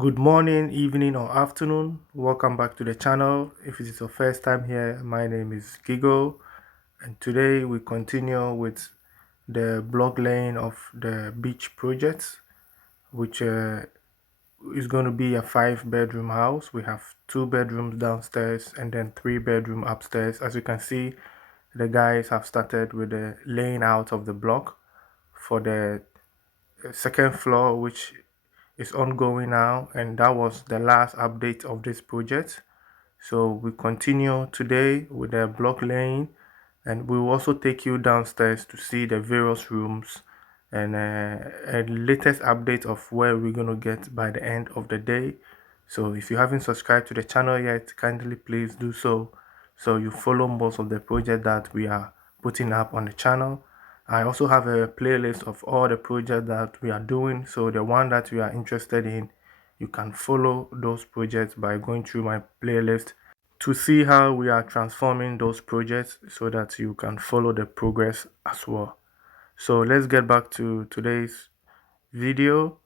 Good morning, evening, or afternoon. Welcome back to the channel. If it is your first time here, my name is Gigo, and today we continue with the block laying of the beach project, which is going to be a 5-bedroom house. We have 2 bedrooms downstairs and then 3 bedroom upstairs. As you can see, the guys have started with the laying out of the block for the second floor, which is ongoing now, and that was the last update of this project. So we continue today with the block laying, and we will also take you downstairs to see the various rooms and a latest update of where we're going to get by the end of the day. So if you haven't subscribed to the channel yet, kindly please do so, so you follow most of the project that we are putting up on the channel. I also have a playlist of all the projects that we are doing, so the one that you are interested in, you can follow those projects by going through my playlist to see how we are transforming those projects so that you can follow the progress as well. So let's get back to today's video.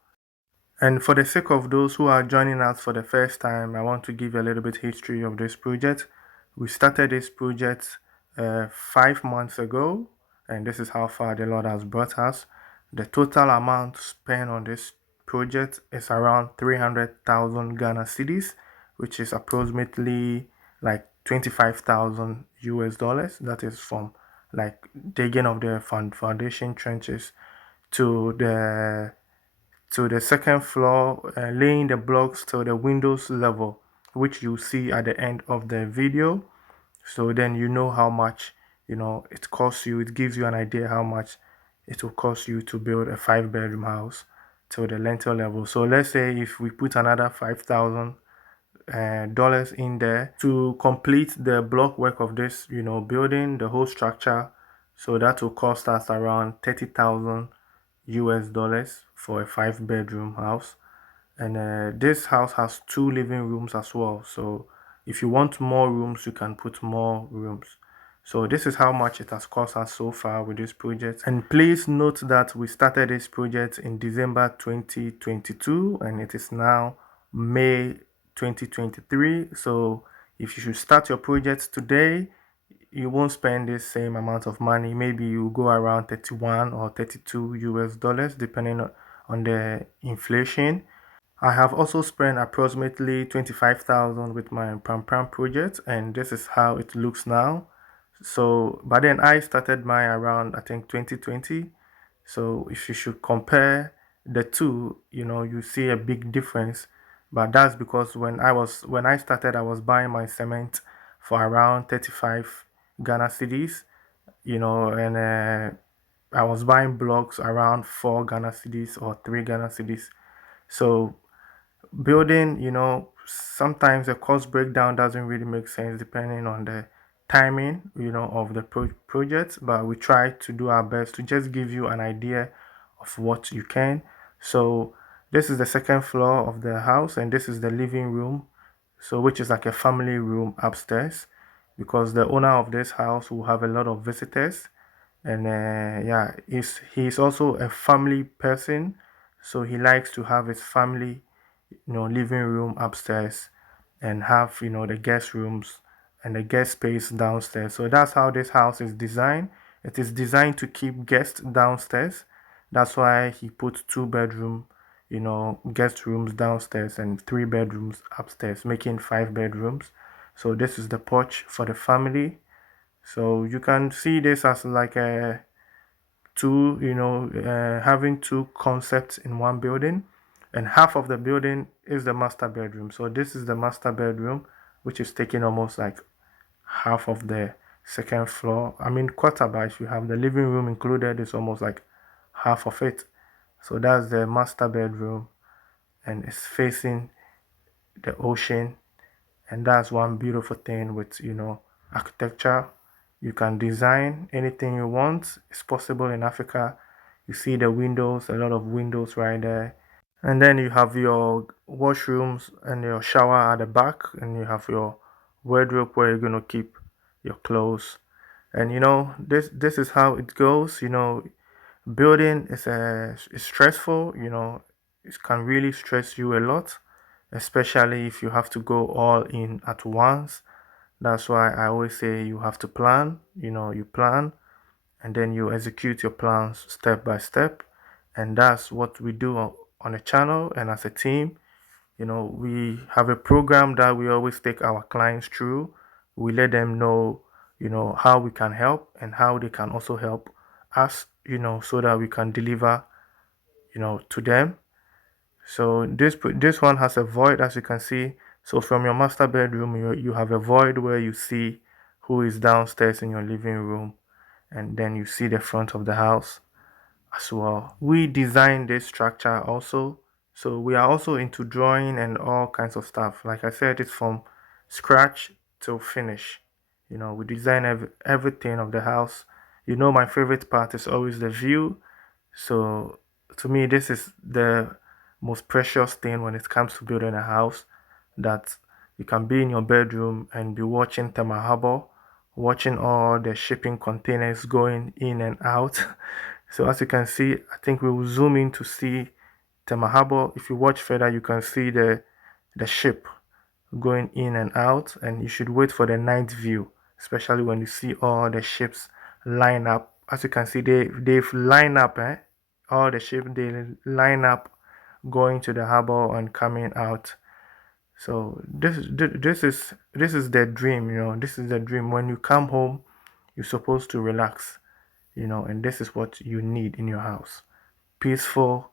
And for the sake of those who are joining us for the first time, I want to give you a little bit history of this project. We started this project 5 months ago, and this is how far the Lord has brought us. The total amount spent on this project is around 300,000 Ghana cedis, which is approximately like 25,000 US dollars. That is from like digging of the foundation trenches to the second floor, laying the blocks to the windows level, which you see at the end of the video. So then you know how much it costs you. It gives you an idea how much it will cost you to build a 5-bedroom house to the lintel level. So let's say if we put another $5,000 in there to complete the block work of this building, the whole structure. So that will cost us around 30,000 US dollars for a 5-bedroom house. And this house has 2 living rooms as well, so if you want more rooms you can put more rooms. So this is how much it has cost us so far with this project. And please note that we started this project in December 2022 and it is now May 2023. So if you should start your project today, you won't spend the same amount of money. Maybe you go around 31 or 32 US dollars depending on the inflation. I have also spent approximately 25,000 with my Pram project, and this is how it looks now. So, but then I started mine around I think 2020. So if you should compare the two, you see a big difference. But that's because when I started, I was buying my cement for around 35 Ghana cedis, and I was buying blocks around 4 Ghana cedis or 3 Ghana cedis. So building, sometimes the cost breakdown doesn't really make sense depending on the timing, of the project, but we try to do our best to just give you an idea of what you can. So this is the second floor of the house, and this is the living room, so which is like a family room upstairs, because the owner of this house will have a lot of visitors. And yeah, he's also a family person, so he likes to have his family living room upstairs and have the guest rooms and the guest space downstairs. So that's how this house is designed. It is designed to keep guests downstairs. That's why he put 2 bedroom guest rooms downstairs and 3 bedrooms upstairs, making 5 bedrooms. So this is the porch for the family. So you can see this as like a having two concepts in one building, and half of the building is the master bedroom. So this is the master bedroom, which is taking almost like half of the second floor. I mean quarter, but if you have the living room included, it's almost like half of it. So that's the master bedroom, and it's facing the ocean. And that's one beautiful thing with architecture. You can design anything you want. It's possible in Africa. You see the windows, a lot of windows right there. And then you have your washrooms and your shower at the back, and you have your wardrobe where you're gonna keep your clothes. And this is how it goes. Building is stressful. It can really stress you a lot. especially if you have to go all in at once. That's why I always say you have to plan. You plan and then you execute your plans step by step. And that's what we do on a channel and as a team. We have a program that we always take our clients through. We let them know, how we can help and how they can also help us, so that we can deliver, to them. So this one has a void, as you can see. So from your master bedroom, you have a void where you see who is downstairs in your living room, and then you see the front of the house as well. We designed this structure also. So we are also into drawing and all kinds of stuff. Like I said, it's from scratch till finish. We design everything of the house. My favorite part is always the view. So to me, this is the most precious thing when it comes to building a house, that you can be in your bedroom and be watching Tema Harbor, watching all the shipping containers going in and out. So as you can see, I think we will zoom in to see Tema Harbor. If you watch further, you can see the ship going in and out, and you should wait for the night view, especially when you see all the ships line up. As you can see, they've lined up, all the ships, they line up going to the harbor and coming out. So this is the dream. This is the dream. When you come home, you're supposed to relax, and this is what you need in your house: peaceful,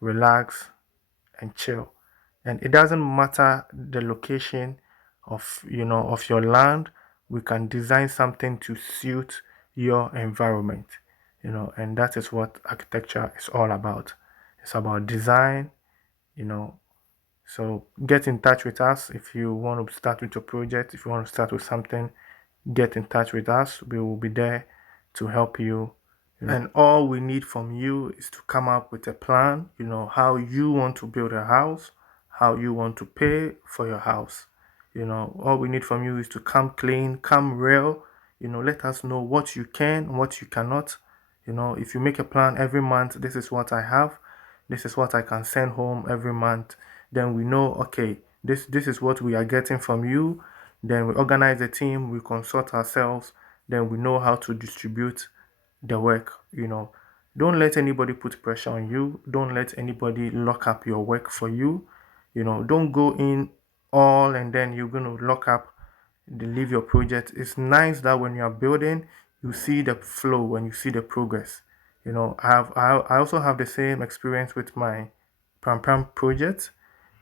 relax, and chill. And it doesn't matter the location of your land. We can design something to suit your environment. And that is what architecture is all about. It's about design. you know so get in touch with us if you want to start with your project. If you want to start with something, get in touch with us. We will be there to help you. And all we need from you is to come up with a plan, how you want to build a house, how you want to pay for your house. All we need from you is to come clean, come real. Let us know what you can, what you cannot. If you make a plan every month, this is what I have, this is what I can send home every month, then we know, okay, this is what we are getting from you. Then we organize a team, we consult ourselves, then we know how to distribute the work. Don't let anybody put pressure on you. Don't let anybody lock up your work for you. Don't go in all and then you're going to lock up and leave your project. It's nice that when you are building, you see the flow, when you see the progress. I also have the same experience with my pram pram project.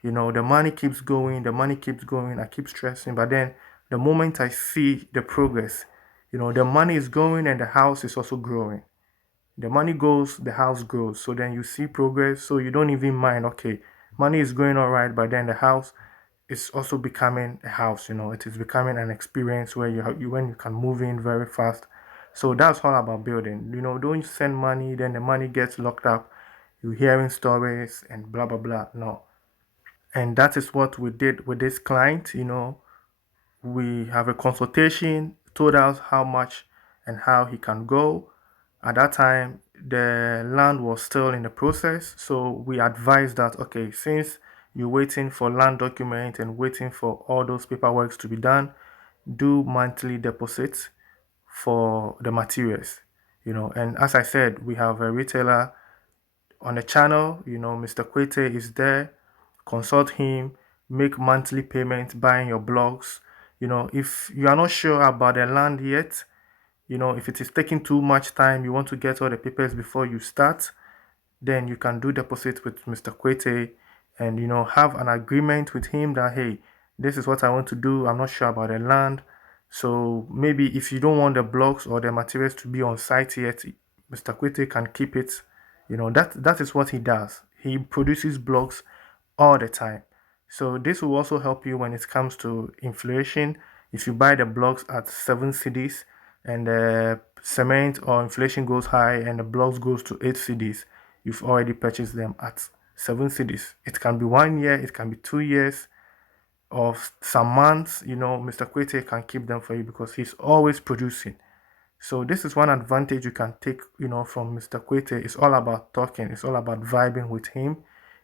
The money keeps going, the money keeps going. I keep stressing, but then the moment I see the progress, the money is going and the house is also growing. The money goes, the house grows. So then you see progress. So you don't even mind, okay, money is going all right, but then the house is also becoming a house. It is becoming an experience where when you can move in very fast. So that's all about building. Don't send money, then the money gets locked up. You're hearing stories and blah blah blah. No. And that is what we did with this client. We have a consultation, told us how much and how he can go. At that time, the land was still in the process, so we advised that, okay, since you're waiting for land document and waiting for all those paperwork to be done, do monthly deposits for the materials. And as I said, we have a retailer on the channel. Mr. Kwete is there. Consult him, make monthly payments, buying your blocks. If you are not sure about the land yet, if it is taking too much time, you want to get all the papers before you start, then you can do deposit with Mr. Kwete and have an agreement with him that, hey, this is what I want to do. I'm not sure about the land. So maybe if you don't want the blocks or the materials to be on site yet, Mr. Kwete can keep it. That is what he does. He produces blocks all the time. So this will also help you when it comes to inflation. If you buy the blocks at 7 cedis and the cement or inflation goes high and the blocks goes to 8 cedis, you've already purchased them at 7 cedis. It can be 1 year, it can be 2 years, or some months. Mr. Kwete can keep them for you because he's always producing. So this is one advantage you can take, from Mr. Kwete. It's all about talking. It's all about vibing with him,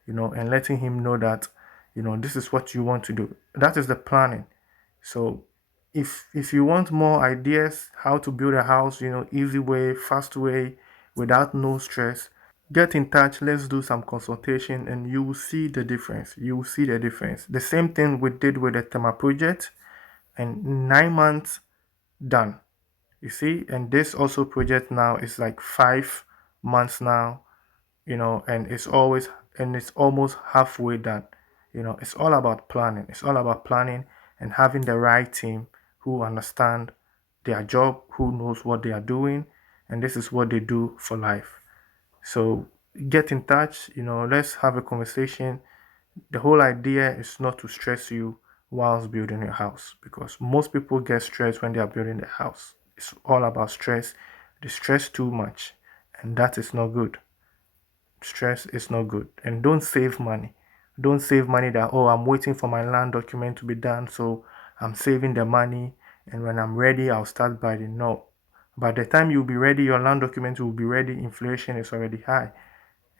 and letting him know that, This is what you want to do. That is the planning. So if you want more ideas how to build a house, easy way, fast way, without no stress, get in touch. Let's do some consultation and you will see the difference. You will see the difference. The same thing we did with the Tema project, and 9 months done. You see, and this also project now is like 5 months now, and it's almost halfway done. It's all about planning. It's all about planning and having the right team who understand their job, who knows what they are doing, and this is what they do for life. So get in touch, let's have a conversation. The whole idea is not to stress you whilst building your house, because most people get stressed when they are building their house. It's all about stress. They stress too much, and that is not good. Stress is not good. And don't save money. Don't save money that, oh, I'm waiting for my land document to be done, so I'm saving the money, and when I'm ready, I'll start buying. No. By the time you'll be ready, your land document will be ready, inflation is already high.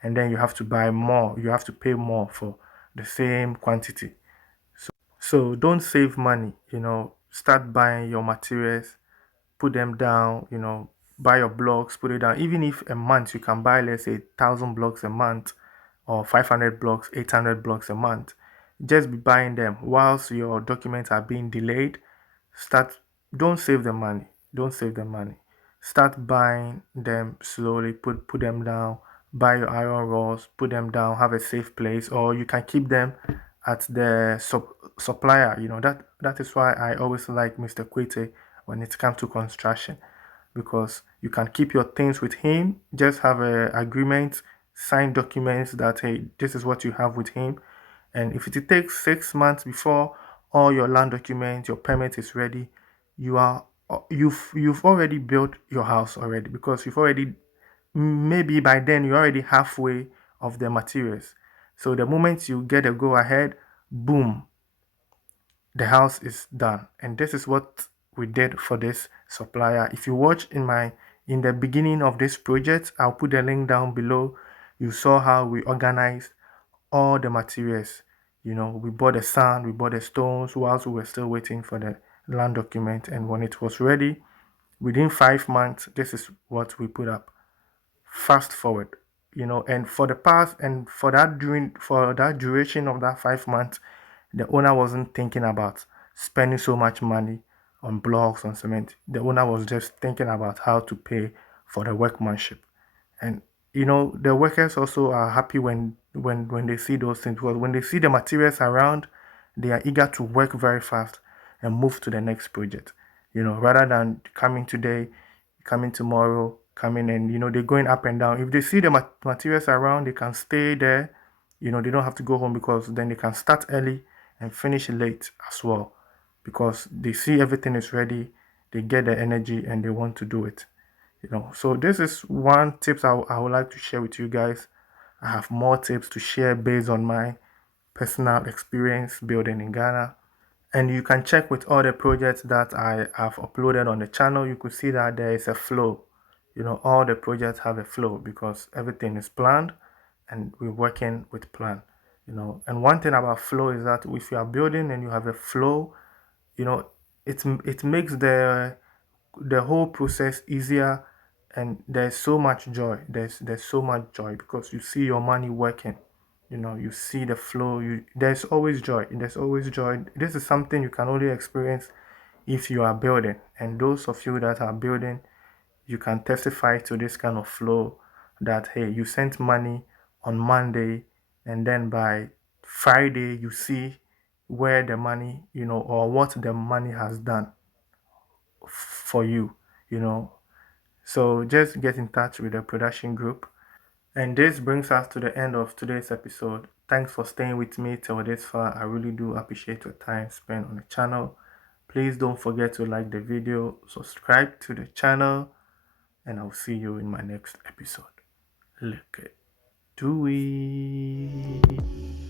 And then you have to buy more. You have to pay more for the same quantity. So don't save money, start buying your materials, put them down, buy your blocks, put it down. Even if a month you can buy, let's say, 1,000 blocks a month, or 500 blocks, 800 blocks a month. Just be buying them whilst your documents are being delayed. Start, don't save the money. Don't save the money. Start buying them slowly, put them down, buy your iron rods, put them down, have a safe place, or you can keep them at the supplier. That is why I always like Mr. Kwete when it comes to construction, because you can keep your things with him, just have a agreement, sign documents that, hey, this is what you have with him. And if it takes 6 months before all your land documents, your permit is ready, you've already built your house already, because you've already, maybe by then you're already halfway of the materials. So the moment you get a go ahead, boom, the house is done. And this is what we did for this supplier. If you watch in the beginning of this project, I'll put the link down below. You saw how we organized all the materials. We bought the sand, we bought the stones whilst we were still waiting for the land document. And when it was ready, within 5 months, this is what we put up. Fast forward, and for that duration of that 5 months, the owner wasn't thinking about spending so much money on blocks, on cement. The owner was just thinking about how to pay for the workmanship. And the workers also are happy when they see those things, because when they see the materials around, they are eager to work very fast and move to the next project, rather than coming today, coming tomorrow, coming, and they're going up and down. If they see the materials around, they can stay there. They don't have to go home, because then they can start early and finish late as well, because they see everything is ready, they get the energy and they want to do it. So this is one tips I would like to share with you guys. I have more tips to share based on my personal experience building in Ghana. And you can check with all the projects that I have uploaded on the channel. You could see that there is a flow. All the projects have a flow, because everything is planned and we're working with plan. And one thing about flow is that if you are building and you have a flow, you know, it makes the whole process easier, and there's so much joy. There's so much joy, because you see your money working. You see the flow. There's always joy. There's always joy. This is something you can only experience if you are building. And those of you that are building, you can testify to this kind of flow, that, hey, you sent money on Monday, and then by Friday you see where the money, or what the money has done for you, you know. So just get in touch with the production group. And this brings us to the end of today's episode. Thanks for staying with me till this far. I really do appreciate your time spent on the channel. Please don't forget to like the video, subscribe to the channel, and I'll see you in my next episode. Look at do it.